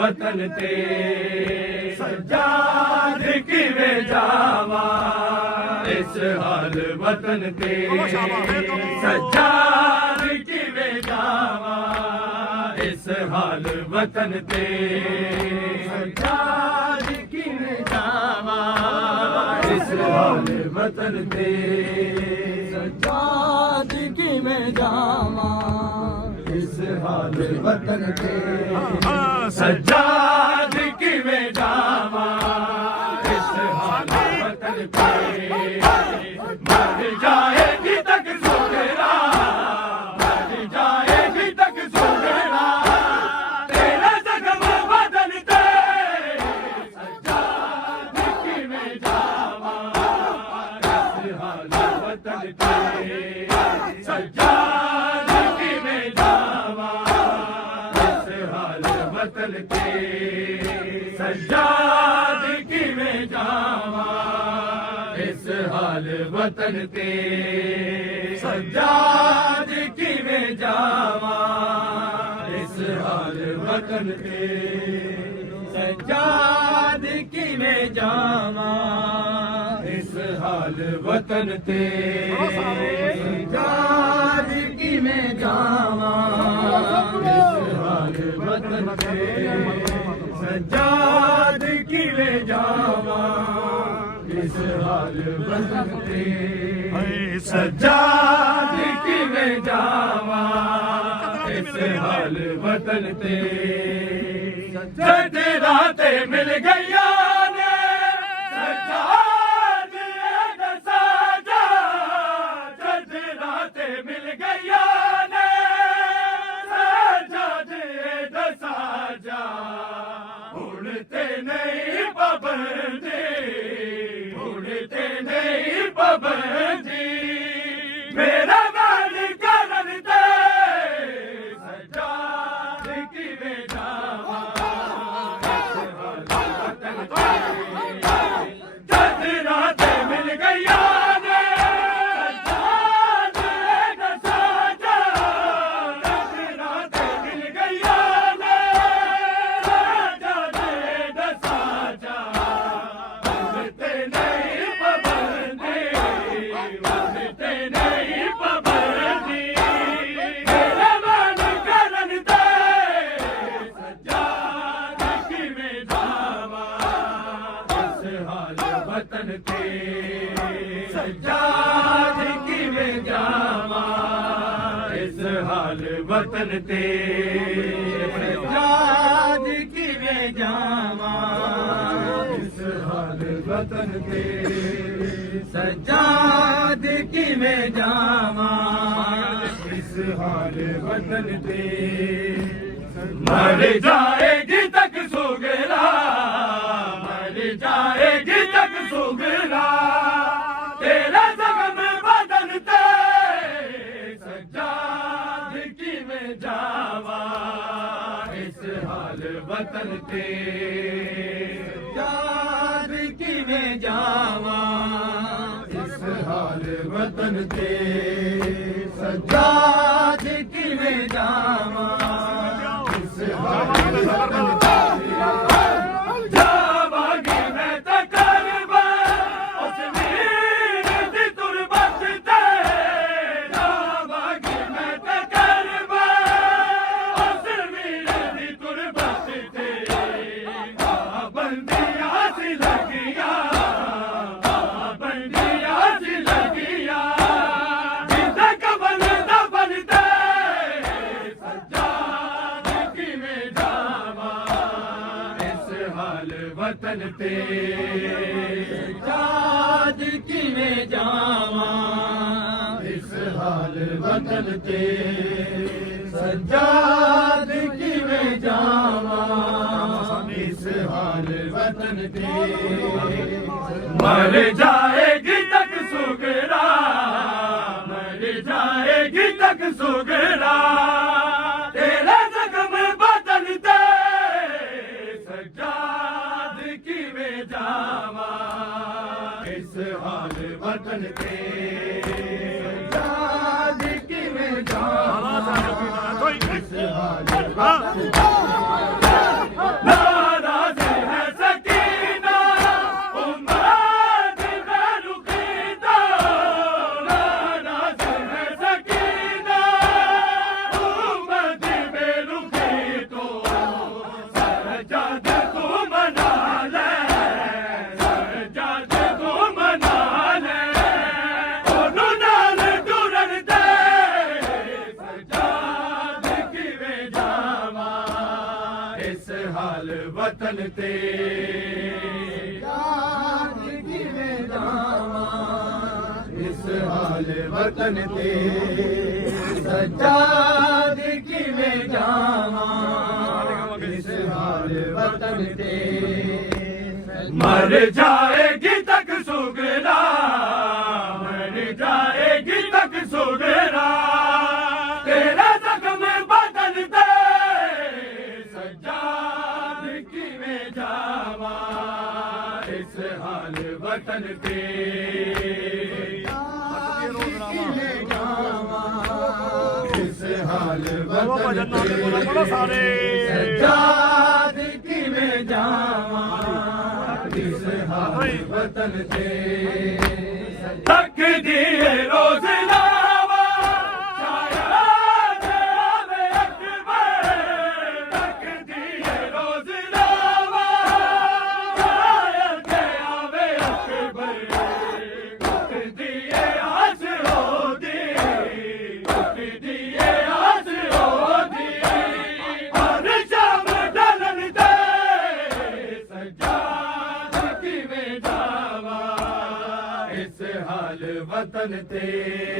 वतन ते सज्जाद किवें जावा इस हाल वतन ते सज्जाद किवें जावा इस हाल वतन ते सज्जाद किवें जावा इस हाल वतन ते सज्जाद किवें जावा इस हाल वतन ते सज्जाद किवें जावा इस हाल वतन ते मर जाएगी तक सुगरा मर जाएगी तक सुगरा तेरा जख्म बदन ते सज्जाद किवें जावा इस हाल वतन ते सज्जाद किवें जावा इस हाल वतन ते सज्जाद किवें जावा इस हाल वतन ते सज्जाद किवें जावा इस हाल वतन ते सज्जाद किवें जावा इस हाल वतन ते सज्जाद किवें जावा इस हाल वतन ते सज्जाद किवें जावा इस हाल वतन ते सज्जाद किवें जावा इस हाल वतन ते जद रातें मिल गईया ने सज्जाद साजा जद रातें मिल गईया ने सज्जाद साजा उड़ते नहीं पाबंदी उड़ते नहीं पाबंदी मेरा वाल ਹਾਲ ਵਤਨ ਤੇ ਸੱਜਾਦ ਕਿਵੇਂ ਜਾਵਾਂ ਇਸ ਹਾਲ ਵਤਨ ਤੇ ਸੱਜਾਦ ਕਿਵੇਂ ਜਾਵਾਂ ਇਸ ਹਾਲ ਵਤਨ ਤੇ ਮਰ ਜਾਏਗੀ ਤੱਕ ਸੁਗਰਾ ਮਰ ਜਾਏਗੀ ਤੱਕ ਸੁਗਰਾ ਤੇਰਾ ਜ਼ਖਮ ਬਦਨ ਤੇ ਸੱਜਾਦ ਕਿਵੇਂ ਜਾਵਾਂ ਇਸ ਹਾਲ ਵਤਨ ਤੇ ਸੱਜਾਦ ਕਿਵੇਂ ਜਾਵਾਂ ਇਸ ਹਾਲ ਵਤਨ ਤੇ ਸੱਜਾਦ ਕਿਵੇਂ ਜਾਵਾਂ ਇਸ ਹਾਲ ਵਤਨ ਤੇ ਜਾਵਾਂਗੇ ਮੈਂ ਤਾਂ ਕਰਬਾ ਉਸ ਵੀਰ ਦੀ ਤੁਰਬਤ ਤੇ ਜਾਵਾਂਗੇ ਮੈਂ ਤਾਂ ਕਰਬਾ ਉਸ ਵੀਰ ਦੀ ਤੁਰਬਤ ਤੇ ਬੰਦੀਆਂ ਸੀ ਲੱਗੀਆਂ ਬੰਦੀਆਂ ਸੀ ਲੱਗੀਆਂ ਜਿੰਦਾ ਕਬਲ ਦਾ ਬਣਦਾ ਸੱਜਾਦ ਕਿਵੇਂ ਜਾਵਾਂ ਇਸ ਹਾਲ ਵਤਨ ਤੇ ਸੱਜਾਦ ਕਿਵੇਂ ਜਾਵਾਂ ਇਸ ਹਾਲ ਵਤਨ ਤੇ ਸੱਜਾਦ ਕਿਵੇਂ ਜਾਵਾਂ ਇਸ ਹਾਲ ਵਤਨ ਤੇ ਮਰ ਜਾਏਗੀ ਤੱਕ ਸੁਗਰਾ ਮਰ ਜਾਏਗੀ ਤੱਕ ਸੁਗਰਾ ਤੇਰਾ ਜ਼ਖਮ ਬਦਨ ਤੇ ਸੱਜਾਦ ਕਿਵੇਂ ਜਾਵਾਂ ਇਸ ਹਾਲ ਵਤਨ ਤੇ ਸੱਜਾਦ ਕਿਵੇਂ ਜਾਵਾਂ ਇਸ ਹਾਲ ਵਤਨ ਤੇ ਨਾਰਾਜ਼ ਹੈ ਸਕੀਨਾ ਉਮਦ ਬਰੁਖੀਦਾ ਨਾਰਾਜ਼ ਹੈ ਸਕੀਨਾ ਉਮਦ ਬਰੁਖੀ ਤੋਂ ਸੱਜਾਦ ਤੂੰ ਮਨਾ ਲੈ ਸੱਜਾਦ ਤੂੰ ਮਨਾ ਲੈ ਉਹਨੂੰ ਨਾਲ ਟੁਰਨ ਦੇ ਸੱਜਾਦ ਕਿਵੇਂ ਜਾਵਾਂ ਇਸ ਹਾਲ ਵਤਨ ਤੇ ਸੱਜਾਦ ਕਿਵੇਂ ਜਾਵਾਂ ਇਸ ਹਾਲ ਵਤਨ ਤੇ ਸੱਜਾਦ ਕਿਵੇਂ ਜਾਵਾਂ ਇਸ ਹਾਲ ਵਤਨ ਤੇ ਮਰ ਜਾਏਗੀ ਤੱਕ ਸੁਗਰਾ ਮਰ ਜਾਏਗੀ ਤੱਕ ਸੁਗਰਾ ਤੇਰਾ ਜ਼ਖਮ ਬਦਨ ਤੇ ਸੱਜਾਦ ਕਿਵੇਂ ਜਾਵਾਂ ਇਸ ਹਾਲ ਵਤਨ ਤੇ ਕਿਵੇਂ ਜਾਵਾਂ ਇਸ ਹਾਲ ਵਤਨ ਤੇ ਸੱਜਾਦ ਕਿਵੇਂ ਜਾਵਾਂ ਇਸ ਹਾਲ ਵਤਨ ਤੇ ਤੱਕਦੀ ਰੋਜ਼ ਲਾਵਾ ਸ਼ਾਇਦ ਆਵੇ ਅਕਬਰ ਤੱਕਦੀ ਰੋਜ਼ ਲਾਵਾ ਸ਼ਾਇਦ ਆਵੇ ਅਕਬਰ ਤੱਕਦੀ ਆਸ ਹੋਦੀ ਤੱਕਦੀ ਆਸ ਹੋਦੀ ਹਰ ਸ਼ਾਮ ਢਲਣ ਤੇ ਸੱਜਾਦ ਕਿਵੇਂ ਜਾਵਾਂ ਇਸ ਹਾਲ ਵਤਨ ਤੇ